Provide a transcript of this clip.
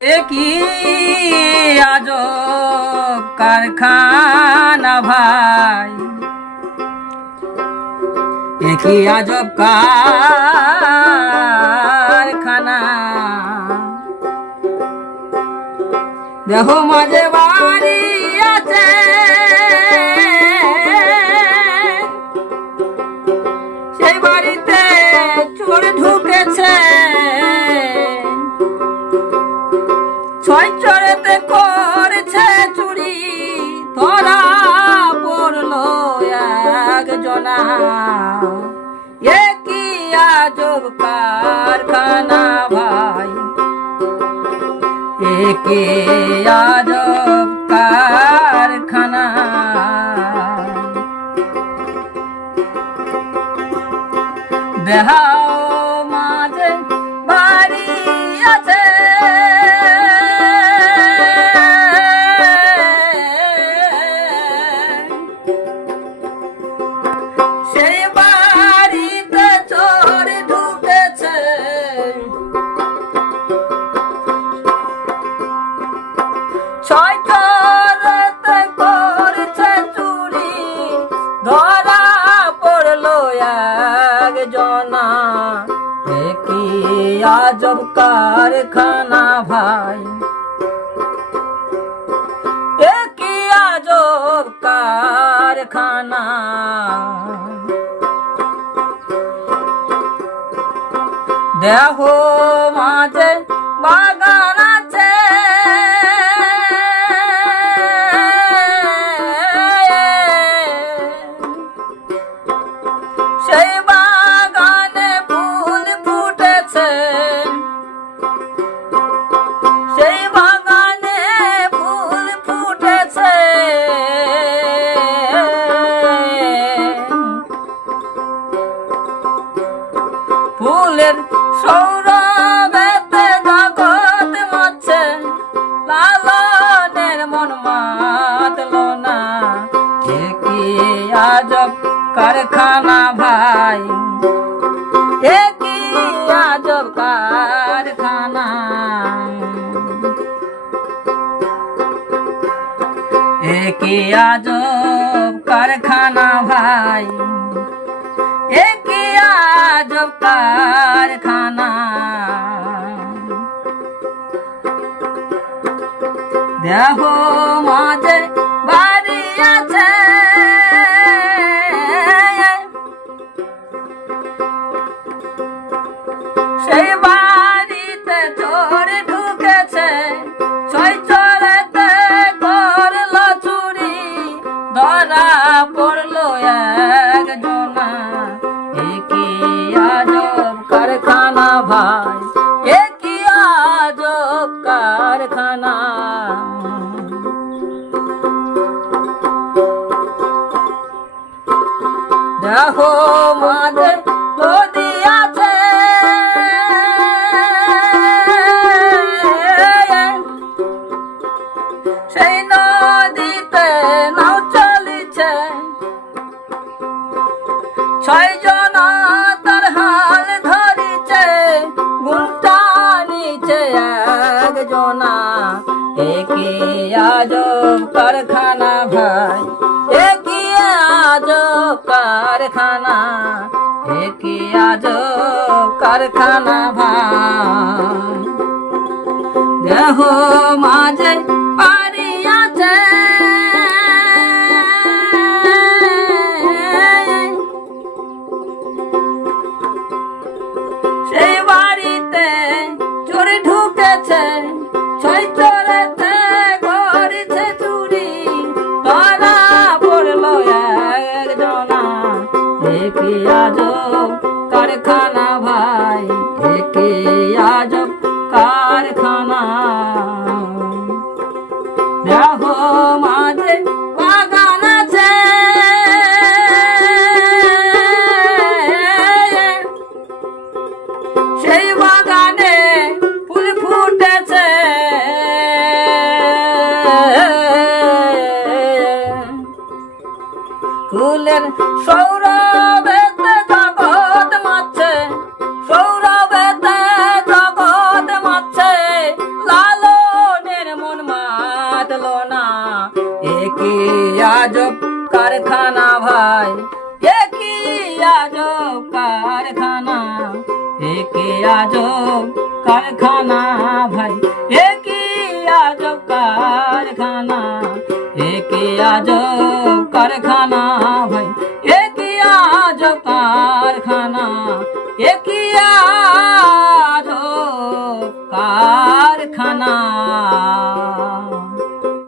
কি আজ কারখানা ভাই? একই আজব কারখানা? দেহ মাঝে চড়েতে করছে চুরি, ধরা পড়ল একজনা। এ কি আজব কারখানা ভাই? এ কি আজব কারখানা? দেহাও আজব কারখানা ভাই। কি আজব কারখানা? দেহ মাঝে বাগান আছে কারখানা ভাই। এ কি আজব কারখানা? এ কি আজব কারখানা ভাই? এ কি আজব কারখানা? দেহ মাঝে একজনা এ কি আজব কারখানা ভাই এ কি আজব কারখানা দেখো মাঝে একে আজব কারখানা ভাই একে আজব কারখানা একে আজব কারখানা ভাই। দেহ মাঝে পারি একে আজ কারখানা বুলের সৌরভেতে জগৎ মাছে সৌরভেতে জগৎ মাছে, লালনের মন মাতল না। একই আজব কারখানা ভাই একই আজব কারখানা একে আজব কারখানা ভাই একে আজব কারখানা একে আজব কারখানা